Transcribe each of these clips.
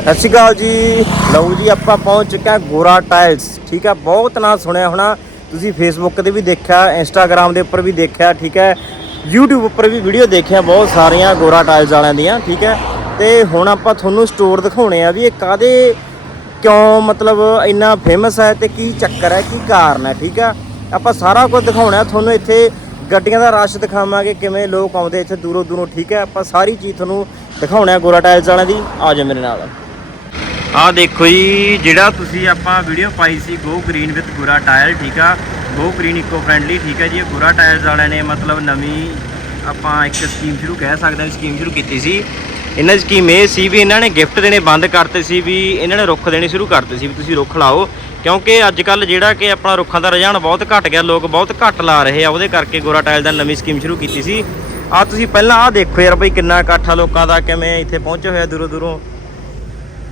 ਸਤਿ ਸ਼੍ਰੀ ਅਕਾਲ ਜੀ। ਲਓ ਜੀ, ਆਪਾਂ ਪਹੁੰਚ ਚੁੱਕੇ ਹਾਂ ਗੋਰਾ ਟਾਇਲਸ। ਠੀਕ ਹੈ ਬਹੁਤ ਨਾਂ ਸੁਣਿਆ ਹੋਣਾ। ਤੁਸੀਂ ਫੇਸਬੁੱਕ ਤੇ ਵੀ ਦੇਖਿਆ ਇੰਸਟਾਗ੍ਰam ਦੇ ਉੱਪਰ ਵੀ ਦੇਖਿਆ, ਠੀਕ ਹੈ YouTube ਉੱਪਰ ਵੀ ਵੀਡੀਓ ਦੇਖਿਆ ਬਹੁਤ ਸਾਰੀਆਂ ਗੋਰਾ ਟਾਇਲਸ ਵਾਲਿਆਂ ਦੀਆਂ, ਠੀਕ ਹੈ ਤੇ ਹੁਣ ਆਪਾਂ ਤੁਹਾਨੂੰ ਸਟੋਰ ਦਿਖਾਉਣੇ ਆ ਵੀ ਇਹ ਕਾਦੇ ਕਿਉਂ ਮਤਲਬ ਇੰਨਾ ਫੇਮਸ ਹੈ ਤੇ ਕੀ ਚੱਕਰ ਹੈ ਕੀ ਕਾਰਨ ਹੈ ਠੀਕ ਹੈ ਆਪਾਂ ਸਾਰਾ ਕੁਝ ਦਿਖਾਉਣਾ ਤੁਹਾਨੂੰ ਇੱਥੇ ਗੱਡੀਆਂ ਦਾ ਰਸ਼ ਦਿਖਾਵਾਂਗੇ, ਕਿਵੇਂ ਲੋਕ ਆਉਂਦੇ ਇੱਥੇ ਦੂਰੋਂ ਦੂਰੋਂ, ਠੀਕ ਹੈ ਆਪਾਂ ਸਾਰੀ ਚੀਜ਼ ਤੁਹਾਨੂੰ ਦਿਖਾਉਣਾ ਹੈ ਗੋਰਾ ਟਾਇਲਸ ਵਾਲਿਆਂ ਦੀ। ਆ ਜਾਓ ਮੇਰੇ ਨਾਲ। ਆਹ ਦੇਖੋ ਜੀ, ਜਿਹੜਾ ਤੁਸੀਂ ਆਪਾਂ ਵੀਡੀਓ ਪਾਈ ਸੀ go green with Gora tile ਠੀਕ ਆ? ਗੋ ਗ੍ਰੀਨ ਇਕੋ ਫ੍ਰੈਂਡਲੀ ਠੀਕ ਹੈ ਜੀ? ਇਹ ਗੋਰਾ ਟਾਇਲਸ ਵਾਲਿਆਂ ਨੇ ਮਤਲਬ ਨਵੀਂ ਆਪਾਂ ਇੱਕ ਸਕੀਮ ਸ਼ੁਰੂ ਕਹਿ ਸਕਦੇ ਹਾਂ ਸਕੀਮ ਸ਼ੁਰੂ ਕੀਤੀ ਸੀ। ਇਹਨਾਂ ਦੀ ਸਕੀਮ ਇਹ ਸੀ ਵੀ ਇਹਨਾਂ ਨੇ ਗਿਫਟ ਦੇਣੇ ਬੰਦ ਕਰਤੇ ਸੀ, ਵੀ ਇਹਨਾਂ ਨੇ ਰੁੱਖ ਦੇਣੇ ਸ਼ੁਰੂ ਕਰਤੇ ਸੀ, ਵੀ ਤੁਸੀਂ ਰੁੱਖ ਲਾਓ। ਕਿਉਂਕਿ ਅੱਜ ਕੱਲ ਜਿਹੜਾ ਕਿ ਆਪਣਾ ਰੁੱਖਾਂ ਦਾ ਰੁਝਾਨ ਬਹੁਤ ਘਟ ਗਿਆ, ਲੋਕ ਬਹੁਤ ਘੱਟ ਲਾ ਰਹੇ ਆ, ਉਹਦੇ ਕਰਕੇ ਗੋਰਾ ਟਾਇਲ ਦਾ ਨਵੀਂ ਸਕੀਮ ਸ਼ੁਰੂ ਕੀਤੀ ਸੀ। ਆ ਤੁਸੀਂ ਪਹਿਲਾਂ ਆਹ ਦੇਖੋ ਯਾਰ ਬਈ ਕਿੰਨਾ ਇਕੱਠ ਆ ਲੋਕਾਂ ਦਾ, ਕਿਵੇਂ ਇੱਥੇ ਪਹੁੰਚੇ ਹੋਇਆ ਦੂਰੋਂ ਦੂਰੋਂ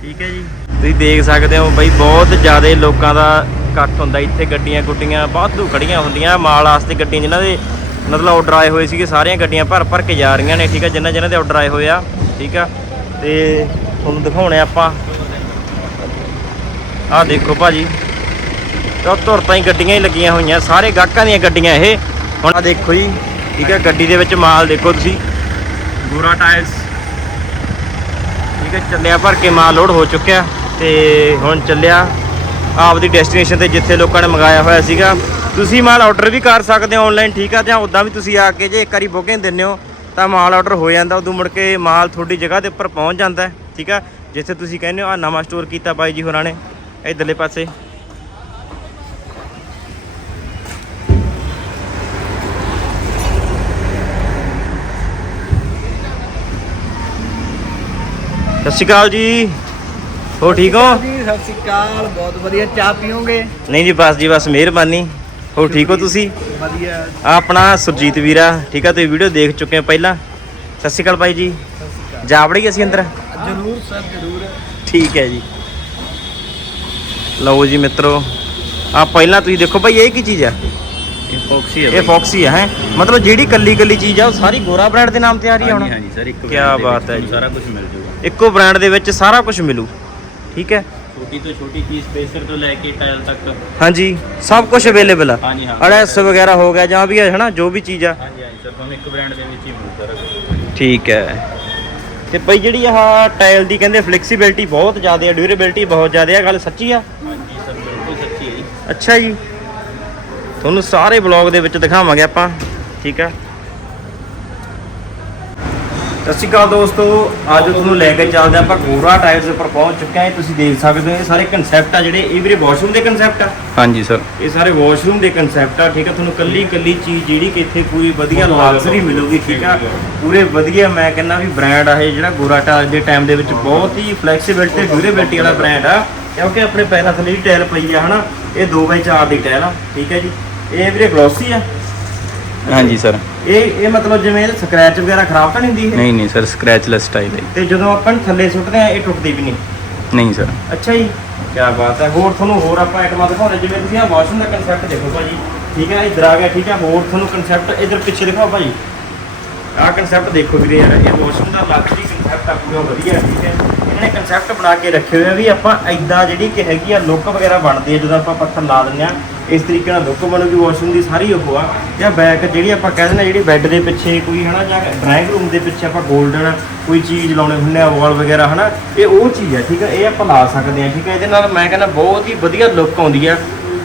ਠੀਕ ਹੈ ਜੀ। ਤੁਸੀਂ ਦੇਖ ਸਕਦੇ ਹੋ ਬਈ ਬਹੁਤ ਜ਼ਿਆਦਾ ਲੋਕਾਂ ਦਾ ਇਕੱਠ ਹੁੰਦਾ। ਇੱਥੇ ਗੱਡੀਆਂ ਗੁੱਡੀਆਂ ਵਾਧੂ ਖੜੀਆਂ ਹੁੰਦੀਆਂ। ਮਾਲ ਵਾਸਤੇ ਗੱਡੀਆਂ ਜਿਨ੍ਹਾਂ ਦੇ ਮਤਲਬ ਆਰਡਰ ਆਏ ਹੋਏ ਸੀਗੇ, ਸਾਰੀਆਂ ਗੱਡੀਆਂ ਭਰ ਭਰ ਕੇ ਜਾ ਰਹੀਆਂ ਨੇ, ਠੀਕ ਹੈ, ਜਿਨ੍ਹਾਂ ਜਿਨ੍ਹਾਂ ਦੇ ਆਰਡਰ ਆਏ ਹੋਏ ਆ, ਠੀਕ ਆ। ਤੇ ਤੁਹਾਨੂੰ ਦਿਖਾਉਣੇ ਆਪਾਂ। ਆਹ ਦੇਖੋ ਭਾਜੀ ਤਾਂ ਧੁਰ ਤਾਂ ਹੀ ਗੱਡੀਆਂ ਹੀ ਲੱਗੀਆਂ ਹੋਈਆਂ, ਸਾਰੇ ਗਾਹਕਾਂ ਦੀਆਂ ਗੱਡੀਆਂ ਇਹ। ਹੁਣ ਆਹ ਦੇਖੋ ਜੀ, ਠੀਕ ਹੈ, ਗੱਡੀ ਦੇ ਵਿੱਚ ਮਾਲ ਦੇਖੋ ਤੁਸੀਂ। ਗੋਰਾ ਟਾਇਲਸ। ਠੀਕ ਹੈ ਚੱਲਿਆ ਭਰ ਕੇ ਮਾਲ ਲੋਡ ਹੋ ਚੁੱਕਿਆ ਤੇ ਹੁਣ ਚੱਲਿਆ ਆਪਦੀ ਡੈਸਟੀਨੇਸ਼ਨ ਤੇ ਜਿੱਥੇ ਲੋਕਾਂ ਨੇ ਮੰਗਾਇਆ ਹੋਇਆ ਸੀਗਾ। ਤੁਸੀਂ ਮਾਲ ਆਰਡਰ ਵੀ ਕਰ ਸਕਦੇ ਹੋ ਆਨਲਾਈਨ ਠੀਕ ਆ? ਜਾਂ ਉਦਾਂ ਵੀ ਤੁਸੀਂ ਆ ਕੇ ਜੇ ਇੱਕ ਵਾਰੀ ਬੁਕਿੰਗ ਦਿੰਦੇ ਹੋ, ਤਾਂ ਮਾਲ ਆਰਡਰ ਹੋ ਜਾਂਦਾ, ਉਦੋਂ ਮੁੜ ਕੇ ਮਾਲ ਤੁਹਾਡੀ ਜਗ੍ਹਾ ਦੇ ਉੱਪਰ ਪਹੁੰਚ ਜਾਂਦਾ, ਠੀਕ ਆ? ਜਿੱਥੇ ਤੁਸੀਂ ਕਹਿੰਦੇ ਹੋ ਆ ਨਵਾਂ ਸਟੋਰ ਕੀਤਾ ਬਾਈ ਜੀ ਹੋਰਾਂ ਨੇ, ਇਧਰਲੇ ਪਾਸੇ। ਸਤਿ ਸ਼੍ਰੀ ਅਕਾਲ ਜੀ। ਹੋ ਠੀਕ ਹੋ? ਜੀ ਸਤਿ ਸ਼੍ਰੀ ਅਕਾਲ ਬਹੁਤ ਵਧੀਆ। ਚਾਹ ਪੀਓਗੇ? ਨਹੀਂ ਜੀ ਬਸ ਜੀ ਬਸ ਮਿਹਰਬਾਨੀ। ਹੋ ਠੀਕ ਹੋ ਤੁਸੀਂ? ਵਧੀਆ। ਆਪਣਾ ਸੁਰਜੀਤ ਵੀਰਾ ਠੀਕ ਆ ਤੁਸੀਂ ਵੀਡੀਓ ਦੇਖ ਚੁੱਕੇ ਹੋ ਪਹਿਲਾਂ। ਸਤਿ ਸ਼੍ਰੀ ਅਕਾਲ ਬਾਈ ਜੀ। ਜਾ ਵੜੀ ਅਸੀਂ ਅੰਦਰ? ਜਰੂਰ ਸਰ ਜਰੂਰ। ਠੀਕ ਹੈ ਜੀ। ਲਓ ਜੀ ਮਿੱਤਰੋ ਆ ਪਹਿਲਾਂ ਤੁਸੀਂ ਦੇਖੋ ਭਾਈ ਇਹ ਕੀ ਚੀਜ਼ ਆ? ਇਹ ਫੌਕਸੀ ਹੈ ਮਤਲਬ ਜਿਹੜੀ ਕੱਲੀ ਕੱਲੀ ਚੀਜ਼ ਆ ਉਹ ਸਾਰੀ ਗੋਰਾ ਬ੍ਰਾਂਡ ਦੇ ਨਾਮ ਤੇ ਆ ਰਹੀ ਆ ਹੁਣ। ਹਾਂਜੀ ਸਰ ਇੱਕ ਕਿਆ brand ਦੇ ਬਾਤ ਹੈ ਜੀ। ਸਾਰਾ ਕੁਝ ਮਿਲ ਜਾਊਗਾ। ਇੱਕੋ ਬ੍ਰਾਂਡ ਦੇ ਵਿੱਚ ਸਾਰਾ ਕੁਝ ਮਿਲੂ ਠੀਕ ਹੈ? ਛੋਟੀ ਤੋਂ ਛੋਟੀ ਚੀਜ਼ ਸਪੇਸਰ ਤੋਂ ਲੈ ਕੇ ਟਾਇਲ ਤੱਕ? ਹਾਂਜੀ ਸਭ ਕੁਝ ਅਵੇਲੇਬਲ ਆ। ਹਾਂਜੀ ਹਾਂ। ਅੜੈਸ ਵਗੈਰਾ ਹੋ ਗਿਆ ਜਾਂ ਵੀ ਹੈ ਹਨਾ ਜੋ ਵੀ ਚੀਜ਼ ਆ। ਹਾਂਜੀ ਹਾਂਜੀ ਸਰ ਤੁਹਾਨੂੰ ਇੱਕ ਬ੍ਰਾਂਡ ਦੇ ਵਿੱਚ ਹੀ ਮਿਲੂ ਸਾਰਾ ਠੀਕ ਹੈ। ਤੇ ਭਾਈ ਜਿਹੜੀ ਆਹ ਟਾਇਲ ਦੀ ਕਹਿੰਦੇ ਫਲੈਕਸੀਬਿਲਟੀ ਬਹੁਤ ਜ਼ਿਆਦਾ ਹੈ ਡਿਊਰੇਬਿਲਟੀ ਬਹੁਤ ਜ਼ਿਆਦਾ ਹੈ ਗੱਲ ਸੱਚੀ ਆ? ਹਾਂਜੀ ਸਰ ਬਿਲਕੁਲ ਸੱਚੀ ਹੈ ਜੀ। ਅੱਛਾ ਜੀ। ਤੁਹਾਨੂੰ ਸਾਰੇ ਬਲੌਗ ਦੇ ਵਿੱਚ ਦਿਖਾਵਾਂਗੇ ਆਪਾਂ ਠੀਕ ਆ? ਸਤਿ ਸ਼੍ਰੀ ਅਕਾਲ ਦੋਸਤੋ ਅੱਜ ਤੁਹਾਨੂੰ ਲੈ ਕੇ ਚੱਲਦੇ ਆਪਾਂ ਗੋਰਾ ਟਾਇਲਸ ਦੇ ਉੱਪਰ ਪਹੁੰਚ ਚੁੱਕੇ ਹਾਂ। ਤੁਸੀਂ ਦੇਖ ਸਕਦੇ ਹੋ ਇਹ ਸਾਰੇ ਕਨਸੈਪਟ ਆ ਜਿਹੜੇ ਇਹ ਵੀਰੇ ਵਾਸ਼ਰੂਮ ਦੇ ਕਨਸੈਪਟ ਆ? ਹਾਂਜੀ ਸਰ ਇਹ ਸਾਰੇ ਵਾਸ਼ਰੂਮ ਦੇ ਕਨਸੈਪਟ ਆ ਠੀਕ ਆ? ਤੁਹਾਨੂੰ ਕੱਲੀ ਕੱਲੀ ਚੀਜ਼ ਜਿਹੜੀ ਕਿ ਇੱਥੇ ਪੂਰੀ ਵਧੀਆ ਲਗਜ਼ਰੀ ਮਿਲੂਗੀ ਠੀਕ ਆ? ਪੂਰੇ ਵਧੀਆ ਮੈਂ ਕਹਿੰਦਾ ਵੀ ਬ੍ਰਾਂਡ ਆ ਇਹ ਜਿਹੜਾ ਗੋਰਾਟਾ ਦੇ ਟਾਈਮ ਦੇ ਵਿੱਚ ਬਹੁਤ ਹੀ ਫਲੈਕਸੀਬਿਲਟੀ ਤੇ ਡਿਊਰੇਬਿਲਟੀ ਵਾਲਾ ਬ੍ਰਾਂਡ ਆ। ਕਿਉਂਕਿ ਆਪਣੇ ਪੈਰਾਂ ਥੱਲੇ ਦੀ ਟਾਇਲ ਪਈ ਆ ਹਨਾ? ਇਹ 2x4 ਦੀ ਟਾਇਲ ਆ ਠੀਕ ਹੈ ਜੀ? ਇਹ ਵੀਰੇ ਗਲੋਸੀ ਆ। ਹਾਂਜੀ ਸਰ। ਇਹ ਇਹ ਮਤਲਬ ਜਿਵੇਂ ਸਕ੍ਰੈਚ ਵਗੈਰਾ ਖਰਾਬ ਤਾਂ ਨਹੀਂ ਹੁੰਦੀ ਇਹ? ਨਹੀਂ ਨਹੀਂ ਸਰ ਸਕ੍ਰੈਚਲੈਸ ਸਟਾਈਲ ਹੈ। ਤੇ ਜਦੋਂ ਆਪਾਂ ਇਹਨੂੰ ਥੱਲੇ ਸੁੱਟਦੇ ਆ ਇਹ ਟੁੱਟਦੀ ਵੀ ਨਹੀਂ। ਨਹੀਂ ਸਰ। ਅੱਛਾ ਜੀ। ਕੀ ਬਾਤ ਹੈ। ਹੋਰ ਤੁਹਾਨੂੰ ਹੋਰ ਆਪਾਂ ਆਈਟਮਾਂ ਦਿਖਾਉਂਦੇ ਜਿਵੇਂ ਤੁਸੀਂ ਆ ਵਾਸ਼ਰੂਮ ਦਾ ਕਨਸੈਪਟ ਦੇਖੋ ਭਾਜੀ। ਠੀਕ ਹੈ ਇੱਧਰ ਆ ਗਿਆ ਠੀਕ ਹੈ। ਹੋਰ ਤੁਹਾਨੂੰ ਕਨਸੈਪਟ ਇੱਧਰ ਪਿੱਛੇ ਦਿਖਾਓ ਭਾਜੀ। ਆਹ ਕਨਸੈਪਟ ਦੇਖੋ ਵੀਰੇ ਯਾਰ ਇਹ ਵਾਸ਼ਰੂਮ ਦਾ ਲਗਜ਼ਰੀ ਕਨਸੈਪਟ ਆ ਪੂਰਾ ਵਧੀਆ ਠੀਕ ਹੈ। ਇਹਨਾਂ ਨੇ ਕਨਸੈਪਟ ਬਣਾ ਕੇ ਰੱਖੇ ਹੋਏ ਆ ਵੀ ਆਪਾਂ ਐਦਾਂ ਜਿਹੜੀ ਕਿ ਹੈਗੀ ਆ ਲੁੱਕ ਵਗੈਰਾ ਬਣਦੀ ਹੈ ਜਦੋਂ ਆਪਾਂ ਪੱਥਰ ਲਾ ਦਿੰਦੇ ਆ ਇਸ ਤਰੀਕੇ ਨਾਲ ਲੁੱਕ ਬਣੂਗੀ ਵਾਸ਼ਰੂਮ ਦੀ ਸਾਰੀ ਉਹ ਆ, ਜਾਂ ਬੈਕ ਜਿਹੜੀ ਆਪਾਂ ਕਹਿੰਦੇ ਨੇ ਜਿਹੜੀ ਬੈੱਡ ਦੇ ਪਿੱਛੇ ਕੋਈ ਹਨਾ, ਜਾਂ ਡਰਾਇੰਗ ਰੂਮ ਦੇ ਪਿੱਛੇ ਆਪਾਂ 골ਡਨ ਕੋਈ ਚੀਜ਼ ਲਾਉਣੇ ਹੁੰਦੇ ਆ ਵਾਲ ਵਗੈਰਾ ਹਨਾ, ਇਹ ਉਹ ਚੀਜ਼ ਹੈ ਠੀਕ ਹੈ ਇਹ ਆਪਾਂ ਲਾ ਸਕਦੇ ਆ ਠੀਕ ਹੈ ਇਹਦੇ ਨਾਲ ਮੈਂ ਕਹਿੰਦਾ ਬਹੁਤ ਹੀ ਵਧੀਆ ਲੁੱਕ ਆਉਂਦੀ ਆ,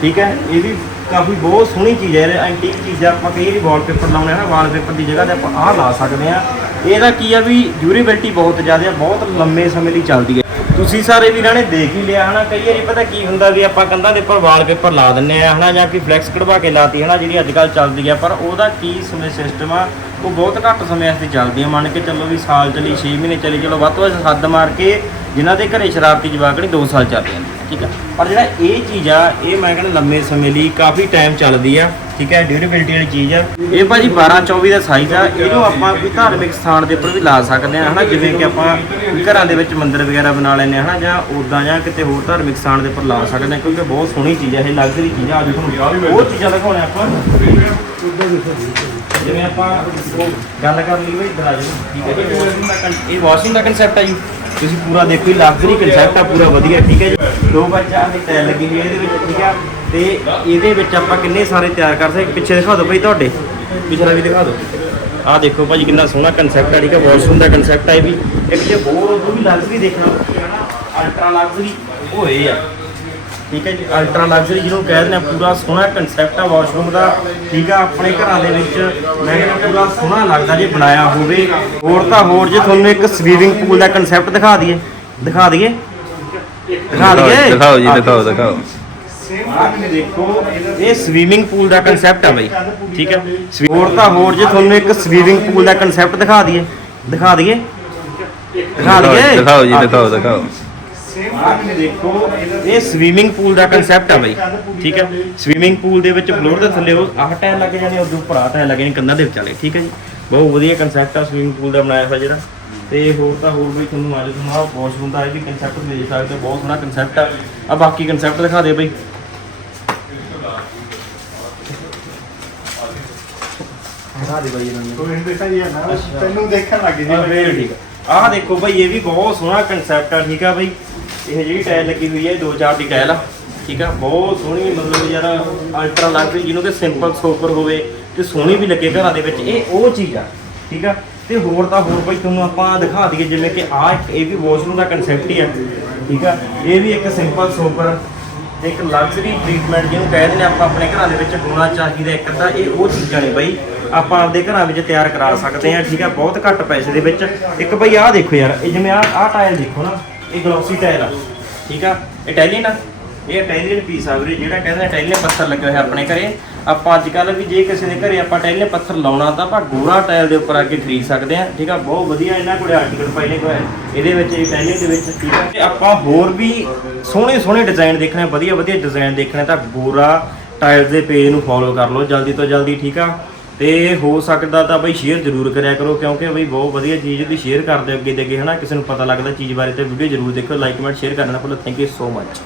ਠੀਕ ਹੈ ਇਹ ਵੀ ਕਾਫੀ ਬਹੁਤ ਸੋਹਣੀ ਚੀਜ਼ ਹੈ ਇਹ ਐਂਟੀਕ ਚੀਜ਼ ਆ, ਆਪਾਂ ਕਈ ਵਾਰੀ ਵਾਲਪੇਪਰ ਲਾਉਣੇ ਆ ਨਾ ਵਾਲਪੇਪਰ ਦੀ ਜਗ੍ਹਾ ਤੇ ਆਪਾਂ ਆਹ ਲਾ ਸਕਦੇ ਆ ਇਹਦਾ ਕੀ ਆ ਵੀ ਡਿਊਰੇਬਿਲਟੀ ਬਹੁਤ ਜ਼ਿਆਦਾ ਬਹੁਤ ਲੰਮੇ ਸਮੇਂ ਲਈ ਚੱਲਦੀ ਹੈ ਤੁਸੀਂ ਸਾਰੇ ਵੀਰਾਂ ਨੇ ਦੇਖ ਹੀ ਲਿਆ ਹਨਾ ਕਈ ਵਾਰੀ ਪਤਾ ਕੀ ਹੁੰਦਾ ਵੀ ਆਪਾਂ ਕੰਧਾਂ ਦੇ ਉੱਪਰ ਵਾਲਪੇਪਰ ਲਾ ਦਿੰਨੇ ਆ ਹਨਾ ਜਾਂ ਕੋਈ ਫਲੈਕਸ ਕਢਵਾ ਕੇ ਲਾਤੀ ਹਨਾ ਜਿਹੜੀ ਅੱਜ ਕੱਲ ਚੱਲਦੀ ਆ ਪਰ ਉਹਦਾ ਕੀ ਸਮੇਂ ਸਿਸਟਮ ਆ ਉਹ ਬਹੁਤ ਘੱਟ ਸਮੇਂ ਵਾਸਤੇ ਚੱਲਦੀ ਆ ਮੰਨ ਕੇ ਚੱਲੋ ਵੀ ਸਾਲ ਚਲੀ 6 ਮਹੀਨੇ ਚਲੀ ਚਲੋ ਵੱਧ ਤੋਂ ਵੱਧ ਸੱਦ ਮਾਰ ਕੇ ਜਿਨ੍ਹਾਂ ਦੇ ਘਰੇ ਸ਼ਰਾਰਤੀ ਜਵਾਕੜੀ 2 ਸਾਲ ਚੱਲ ਜਾਂਦੀ ਆ, ਠੀਕ ਆ। ਪਰ ਜਿਹੜਾ ਇਹ ਚੀਜ਼ ਆ, ਇਹ ਮੈਂ ਕਹਿੰਦਾ ਲੰਮੇ ਸਮੇਂ ਲਈ ਕਾਫੀ ਟਾਈਮ ਚੱਲਦੀ ਆ, ਠੀਕ ਹੈ ਡਿਊਰੇਬਿਲਟੀ ਵਾਲੀ ਚੀਜ਼ ਆ। ਇਹ ਭਾਜੀ 12 24 ਦਾ ਸਾਈਜ਼ ਆ, ਇਹਨੂੰ ਆਪਾਂ ਕੋਈ ਧਾਰਮਿਕ ਸਥਾਨ ਦੇ ਉੱਪਰ ਵੀ ਲਾ ਸਕਦੇ ਆ, ਹਨਾ? ਜਿਵੇਂ ਕਿ ਆਪਾਂ ਘਰਾਂ ਦੇ ਵਿੱਚ ਮੰਦਿਰ ਵਗੈਰਾ ਬਣਾ ਲੈਂਦੇ ਹਨਾ? ਜਾਂ ਉਦਾਂ ਜਾਂ ਕਿਤੇ ਹੋਰ ਧਾਰਮਿਕ ਸਥਾਨ ਦੇ ਉੱਪਰ ਲਾ ਸਕਦੇ ਆ, ਕਿਉਂਕਿ ਬਹੁਤ ਸੋਹਣੀ ਚੀਜ਼ ਆ, ਇਹ ਲਗਜ਼ਰੀ ਚੀਜ਼ ਆ। ਅੱਜ ਤੁਹਾਨੂੰ ਚੀਜ਼ਾਂ ਦਿਖਾਉਣੇ ਆਪਾਂ। ਜਿਵੇਂ ਆਪਾਂ ਗੱਲ ਕਰ ਲਈ ਬਈ ਇਧਰ ਠੀਕ ਹੈ ਇਹ ਵਾਸ਼ਿੰਗ ਦਾ ਕਨਸੈਪਟ ਹੈ ਜੀ। ਤੁਸੀਂ ਪੂਰਾ ਦੇਖੋ ਜੀ ਲਗਜ਼ਰੀ ਕਨਸੈਪਟ ਆ, ਪੂਰਾ ਵਧੀਆ, ਠੀਕ ਹੈ ਜੀ। 2x4 ਦੀ ਟਾਇਲ ਲੱਗੀ ਹੋਈ ਹੈ ਇਹਦੇ ਵਿੱਚ, ਠੀਕ ਆ। ਤੇ ਇਹਦੇ ਵਿੱਚ ਆਪਾਂ ਕਿੰਨੇ ਸਾਰੇ ਤਿਆਰ ਕਰ ਸਕਦੇ? ਪਿੱਛੇ ਦਿਖਾ ਦਿਓ ਭਾਈ ਤੁਹਾਡੇ। ਪਿਛਲਾ ਵੀ ਦਿਖਾ ਦਿਓ। ਆਹ ਦੇਖੋ ਭਾਜੀ, ਕਿੰਨਾ ਸੋਹਣਾ ਕਨਸੈਪਟ ਆ, ਠੀਕ ਹੈ ਵਾਸ਼ਰੂਮ ਦਾ ਕਨਸੈਪਟ ਆ ਇਹ ਵੀ। ਇੱਕ ਜੇ ਹੋਰ ਉਹ ਵੀ ਲਗਜ਼ਰੀ ਦੇਖਣਾ ਅਲਟਰਾ ਲਗਜ਼ਰੀ ਉਹ ਆ। ਠੀਕ ਹੈ ਜੀ ਅਲਟਰਾ ਲਗਜ਼ਰੀ ਜਿਹਨੂੰ ਕਹਿ ਦਿੰਦੇ ਆ ਪੂਰਾ ਸੋਹਣਾ ਕਨਸੈਪਟ ਆ ਵਾਸ਼ਰੂਮ ਦਾ ਠੀਕ ਆ ਆਪਣੇ ਘਰਾਂ ਦੇ ਵਿੱਚ। ਮੈਂ ਕਹਿੰਦਾ ਪੂਰਾ ਸੋਹਣਾ ਲੱਗਦਾ ਜੇ ਬਣਾਇਆ ਹੋਵੇ। ਹੋਰ ਤਾਂ ਹੋਰ ਜੇ ਤੁਹਾਨੂੰ ਇੱਕ ਸਵੀਮਿੰਗ ਪੂਲ ਦਾ ਕਨਸੈਪਟ ਦਿਖਾ ਦਈਏ ਦਿਖਾ ਦਈਏ। ਦਿਖਾ ਦਈਏ। ਦਿਖਾਓ ਜੀ ਦਿਖਾਓ ਦਿਖਾਓ। ਦੇਖੋ ਇਹ ਸਵੀਮਿੰਗ ਪੂਲ ਦਾ ਕਨਸੈਪਟ ਆ ਬਈ ਠੀਕ ਹੈ। ਹੋਰ ਤਾਂ ਹੋਰ ਜੇ ਤੁਹਾਨੂੰ ਇੱਕ ਸਵੀਮਿੰਗ ਪੂਲ ਦਾ ਕਨਸੈਪਟ ਦਿਖਾ ਦਈਏ ਦਿਖਾ ਦਈਏ। ਦਿਖਾ ਦਈਏ। ਦਿਖਾਓ ਜੀ ਦਿਖਾਓ ਦਿਖਾਓ। ਆਹ ਦੇਖੋ ਇਹ ਸਵੀਮਿੰਗ ਪੂਲ ਦਾ ਕਨਸੈਪਟ ਆ ਬਈ। ਠੀਕ ਹੈ? ਸਵੀਮਿੰਗ ਪੂਲ ਦੇ ਵਿੱਚ ਫਲੋਰ ਦੇ ਥੱਲੇ ਉਹ ਆਹ ਟਾਇਲ ਲੱਗ ਜਾਣੀ ਉਹਦੇ ਉੱਪਰ ਆਹ ਟਾਇਲ ਲੱਗ ਜਾਣੀ ਕੰਧਾਂ ਦੇ ਵਿਚਾਲੇ ਠੀਕ ਹੈ ਜੀ? ਬਹੁਤ ਵਧੀਆ ਕਨਸੈਪਟ ਆ ਸਵੀਮਿੰਗ ਪੂਲ ਦਾ ਬਣਾਇਆ ਹੋਇਆ ਜਿਹੜਾ। ਤੇ ਹੋਰ ਤਾਂ ਹੋਰ ਵੀ ਤੁਹਾਨੂੰ ਅੱਜ ਤੁਹਾਨੂੰ ਆਹ ਵਾਸ਼ਰੂਮ ਦਾ ਇਹ ਵੀ ਕਨਸੈਪਟ ਦੇ ਸਕਦੇ ਬਹੁਤ ਸੋਹਣਾ ਕਨਸੈਪਟ ਆ। ਆ ਬਾਕੀ ਕਨਸੈਪਟ ਦਿਖਾ ਦੇ ਬਈ। ਦਿਖਾ ਦੇ ਬਈ ਇਹਨਾਂ ਨੂੰ। ਕੋਈ ਨਹੀਂ ਦੇਖਾ ਹੀ ਆ ਨਾ ਤੈਨੂੰ ਦੇਖਣ ਲੱਗ ਗਈ ਹਾਂ ਫੇਰ ਠੀਕ ਆ ਆਹ ਦੇਖੋ ਭਾਈ ਇਹ ਵੀ ਬਹੁਤ ਸੋਹਣਾ ਕਨਸੈਪਟ ਆ ਠੀਕ ਆ ਭਾਈ ਇਹ ਜਿਹੜੀ ਟਾਇਲ ਲੱਗੀ ਹੋਈ ਹੈ, ਇਹ 2-4 ਦੀ ਟਾਇਲ ਆ। ਠੀਕ ਆ? ਬਹੁਤ ਸੋਹਣੀ, ਮਤਲਬ ਯਾਰ ਅਲਟਰਾ ਲਗਜ਼ਰੀ ਜਿਹਨੂੰ ਕਿ ਸਿੰਪਲ ਸੋਪਰ ਹੋਵੇ ਤੇ ਸੋਹਣੀ ਵੀ ਲੱਗੇ ਘਰਾਂ ਦੇ ਵਿੱਚ। ਇਹ ਉਹ ਚੀਜ਼ ਆ, ਠੀਕ ਆ? ਤੇ ਹੋਰ ਤਾਂ ਹੋਰ ਭਾਈ ਤੁਹਾਨੂੰ ਆਪਾਂ ਦਿਖਾ ਦਈਏ, ਜਿਵੇਂ ਕਿ ਆ ਇੱਕ, ਇਹ ਵੀ ਵਾਸ਼ਰੂਮ ਦਾ ਕਨਸੈਪਟ ਹੀ ਆ, ਠੀਕ ਆ? ਇਹ ਵੀ ਇੱਕ ਸਿੰਪਲ ਸੋਪਰ ਇੱਕ ਲਗਜ਼ਰੀ ਟ੍ਰੀਟਮੈਂਟ ਜਿਹਨੂੰ ਕਹਿੰਦੇ ਨੇ ਆਪਾਂ ਆਪਣੇ ਘਰਾਂ ਦੇ ਵਿੱਚ, ਹੋਣਾ ਚਾਹੀਦਾ ਇੱਕ ਤਾਂ ਇਹ ਉਹ ਚੀਜ਼ਾਂ ਨੇ ਬਈ, ਆਪਾਂ ਆਪਦੇ ਘਰਾਂ ਵਿੱਚ ਤਿਆਰ ਕਰਾ ਸਕਦੇ ਆ, ਠੀਕ ਆ? ਬਹੁਤ ਘੱਟ ਪੈਸੇ ਦੇ ਵਿੱਚ। ਇੱਕ ਬਈ ਆਹ ਦੇਖੋ ਯਾਰ, ਇਹ ਜਿਵੇਂ ਆਹ ਆਹ ਟਾਇਲ ਦੇਖੋ ਨਾ। ਇਹ ਗਲੋਸੀ ਟਾਇਲ ਆ। ਠੀਕ ਆ? ਇਟਾਲੀਅਨ ਆ। ਇਹ ਇਟਾਲੀਅਨ ਪੀਸ ਆ ਵੀਰੇ, ਜਿਹੜਾ ਕਹਿੰਦਾ ਇਟਾਲੀਅਨ ਪੱਥਰ ਲੱਗੇ ਹੋਏ ਆਪਣੇ ਘਰੇ। ਆਪਾਂ ਅੱਜ ਕੱਲ ਵੀ ਜੇ ਕਿਸੇ ਦੇ ਘਰੇ ਆਪਾਂ ਇਟਾਲੀਅਨ ਪੱਥਰ ਲਾਉਣਾ ਤਾਂ ਆਪਾਂ ਗੋਰਾ ਟਾਇਲ ਦੇ ਉੱਪਰ ਆ ਕੇ ਖਰੀਦ ਸਕਦੇ ਆ। ਠੀਕ ਆ? ਬਹੁਤ ਵਧੀਆ ਇਹਨਾਂ ਕੋਲੇ ਆਰਟੀਕਲ ਪਏ ਨੇ ਇਹਦੇ ਵਿੱਚ ਇਟਾਲੀਅਨ ਦੇ ਵਿੱਚ, ਠੀਕ ਆ? ਤੇ ਆਪਾਂ ਹੋਰ ਵੀ ਸੋਹਣੇ ਸੋਹਣੇ ਡਿਜ਼ਾਈਨ ਦੇਖਣੇ ਵਧੀਆ ਵਧੀਆ ਡਿਜ਼ਾਈਨ ਦੇਖਣੇ ਤਾਂ ਗੋਰਾ ਟਾਇਲ ਦੇ ਪੇਜ ਨੂੰ ਫੋਲੋ ਕਰ ਲਓ। ਜਲਦੀ ਤੋਂ ਜਲਦੀ, ਠੀਕ ਆ? ਤੇ ਹੋ ਸਕਦਾ ਤਾਂ ਬਈ ਸ਼ੇਅਰ ਜ਼ਰੂਰ ਕਰਿਆ ਕਰੋ, ਕਿਉਂਕਿ ਬਈ ਬਹੁਤ ਵਧੀਆ ਚੀਜ਼ ਦੀ ਸ਼ੇਅਰ ਕਰਦੇ ਹੋ ਅੱਗੇ ਦੇ ਅੱਗੇ, ਹਨਾ? ਕਿਸੇ ਨੂੰ ਪਤਾ ਲੱਗਦਾ ਚੀਜ਼ ਬਾਰੇ ਤੇ ਵੀਡੀਓ ਜ਼ਰੂਰ ਦੇਖੋ ਲਾਈਕ ਕਮੈਂਟ ਸ਼ੇਅਰ ਕਰਨਾ ਭੁੱਲੋ। Thank you so much